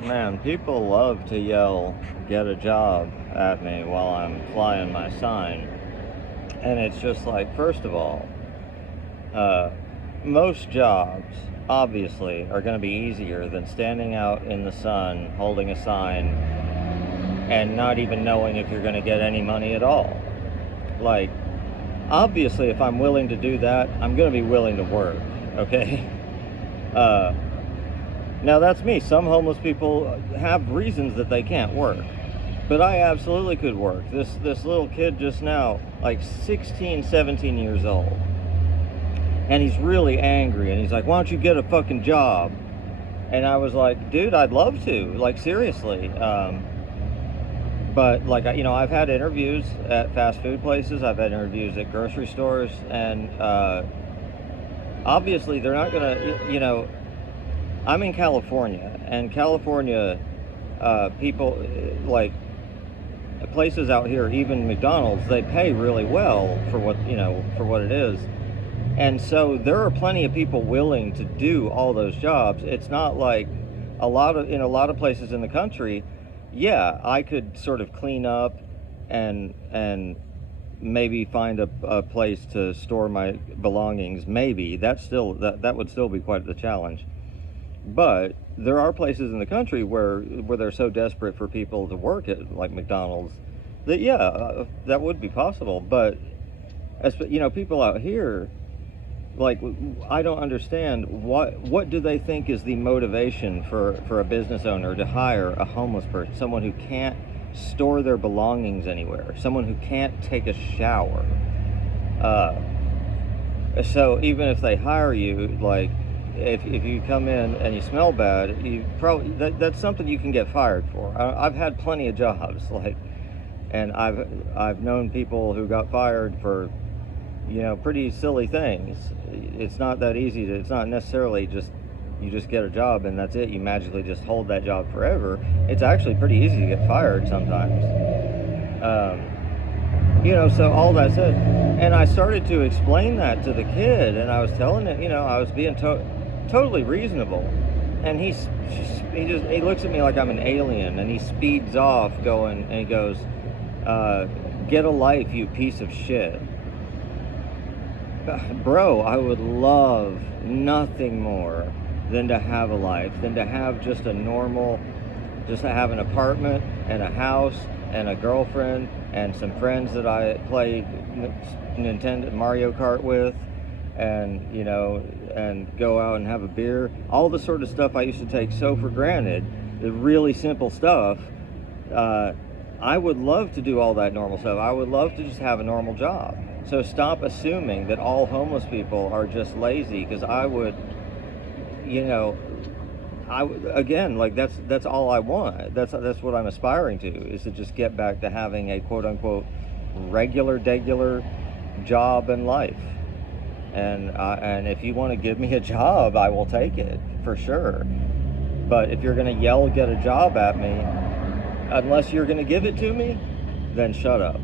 Man, people love to yell, get a job at me while I'm flying my sign. And it's just like, first of all, uh, most jobs, obviously, are going to be easier than standing out in the sun holding a sign and not even knowing if you're going to get any money at all. Like, obviously, if I'm willing to do that, I'm going to be willing to work, okay? Uh, Now that's me. Some homeless people have reasons that they can't work, but I absolutely could work. This little kid just now, like 16, 17 years old, and he's really angry, and he's like, "Why don't you get a fucking job?" And I was like, "Dude, I'd love to. Like seriously." But like I've had interviews at fast food places. I've had interviews at grocery stores, and obviously they're not gonna. I'm in California, and California people like places out here, even McDonald's, they pay really well for what it is, and so there are plenty of people willing to do all those jobs. It's not like in a lot of places in the country. Yeah, I could sort of clean up and maybe find a place to store my belongings. Maybe that would still be quite the challenge. But there are places in the country where they're so desperate for people to work at, like McDonald's, that yeah, that would be possible. But as people out here, like, I don't understand what do they think is the motivation for a business owner to hire a homeless person, someone who can't store their belongings anywhere, someone who can't take a shower. So even if they hire you, like, if you come in and you smell bad, you probably that's something you can get fired for. I've had plenty of jobs, like, and I've known people who got fired for pretty silly things. It's not that easy it's not necessarily just you just get a job and that's it. You magically just hold that job forever. It's actually pretty easy to get fired sometimes. So all that said, and I started to explain that to the kid, and I was telling it, I was being totally reasonable, and he looks at me like I'm an alien, and he speeds off going, and he goes, "Get a life, you piece of shit." Bro, I would love nothing more than to have a life, than to have just to have an apartment and a house and a girlfriend and some friends that I played Nintendo Mario Kart with, and and go out and have a beer. All the sort of stuff I used to take so for granted, the really simple stuff. I would love to do all that normal stuff. I would love to just have a normal job. So stop assuming that all homeless people are just lazy, because I would, again, like, that's all I want. That's what I'm aspiring to, is to just get back to having a quote unquote regular job in life. And if you want to give me a job, I will take it for sure. But if you're going to yell, get a job at me, unless you're going to give it to me, then shut up.